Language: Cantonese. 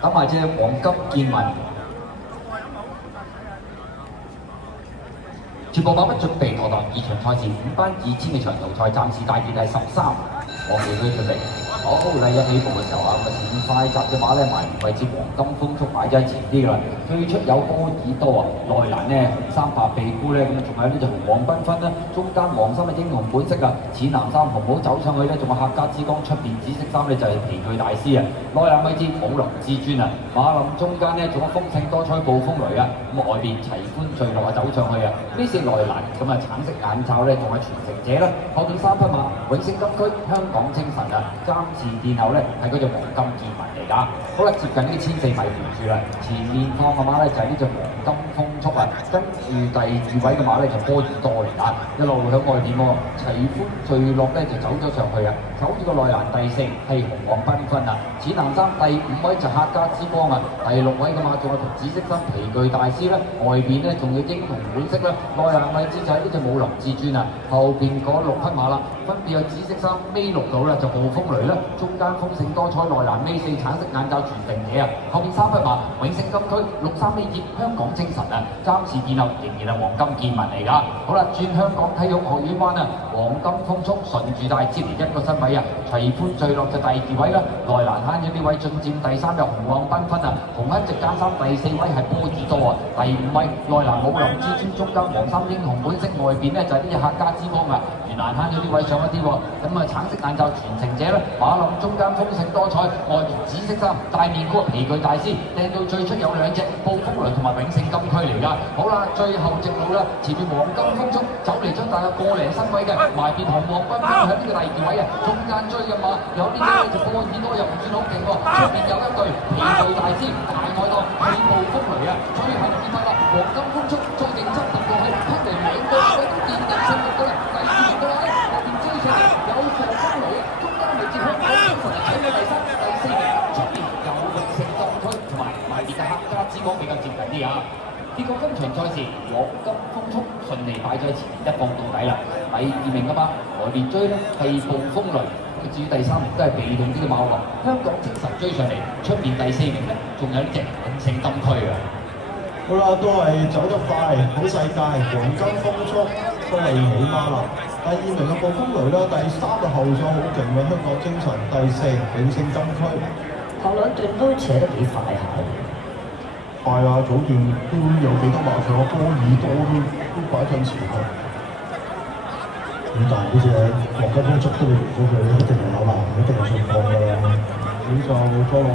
打埋隻黃金見聞。全部馬匹準備妥當，二場賽事5班2000嘅長途賽，暫時大結係13，我哋都準備。好，嚟一起步嘅時候啊，咁前快集嘅馬咧埋位置黃金風速擺咗喺前啲㗎啦，最出有波爾多啊，內欄咧紅三白鼻菇咧，咁仲有呢隻紅黃繽紛啦，中間黃衫嘅英雄本色啊，淺藍衫紅帽走上去咧，仲有客家之光，出邊紫色衫咧就係皮具大師啊，內欄位置武林至尊啊，馬林中間咧仲有豐盛多彩暴風雷啊，咁外邊齊歡聚落啊走上去啊，呢隻內欄咁啊橙色眼罩咧仲係傳承者啦，後邊3匹馬永勝金區、香港精神啊，監視殿後咧係嗰隻黃金見聞嚟㗎。好啦，接近呢個1400米段處啦，前面放嘅馬咧就係呢隻黃金風速啊，跟住第2位嘅馬咧就波爾多嚟㗎，一路向外邊喎，齊歡聚落咧就走咗上去啊，守住個內欄第4係紅黃繽紛啊，淺藍衫第5位就客家之光啊，第6位嘅馬仲有條紫色衫皮具大師啦，外邊咧仲有英雄本色啦，內欄位置就係呢隻武林至尊啊，後邊嗰6匹馬啦，分別有紫色衫尾6度啦就暴風雷啦，中間豐盛多彩內欄尾4橙色眼罩傳承者啊，後邊3匹馬永勝金區、63尾葉香港精神啊，監視殿後仍然係黃金見聞嚟㗎。好啦，轉香港體育學院灣啊，黃金風速順住帶接連1個身位啊，齊歡聚落就第2位啦，內欄慳咗呢位進佔第3嘅紅黃繽紛啊，紅一直加3第4位係波爾多啊，第5位內欄武林至尊，中間黃衫英雄本色，外邊咧就係呢隻客家之光啊，原欄慳咗呢位上一啲喎，咁啊橙色眼罩傳承者咧，馬林中間豐盛多彩，外邊紫色衫大面箍皮具大師，掟到最出有2隻暴風雷同埋永勝金區嚟㗎。好啦，最後直路啦，前面黃金風速走嚟咗大概個零身位嘅，埋邊紅黃繽紛喺呢個第2位啊，中間追嘅馬有呢隻就波爾多又唔算好勁喎，出邊有一隊皮具大師大外檔起暴風雷啊，最後見到啦，黃金風速再定執突過去，出嚟2個位都奠定勝局㗎啦，第2名㗎啦，後邊追上嚟有暴風雷啊，中間位置香港精神睇到第3、第4名，出邊有永勝金區同埋邊嘅客家之光比較接近啲啊。結果今場賽事黃金風速順利擺咗喺前面一放到底啦，第2名㗎嘛，外邊追咧係暴風雷，至於第3名都係被動啲嘅馬喎，香港精神追上嚟，出面第4名咧仲有呢隻永勝金區啊！好啦，都係走得快，好世界，黃金風速都係起馬啦。第2名嘅暴風雷啦，第3嘅後上好勁嘅香港精神，第4永勝金區。頭兩段都扯得幾快下。快啊！早段都有幾多馬上個波爾多都擺近前嘅。咁但係呢隻黃金風速都會贏咗佢，一定係有難，一定係順放㗎啦。咁就再落。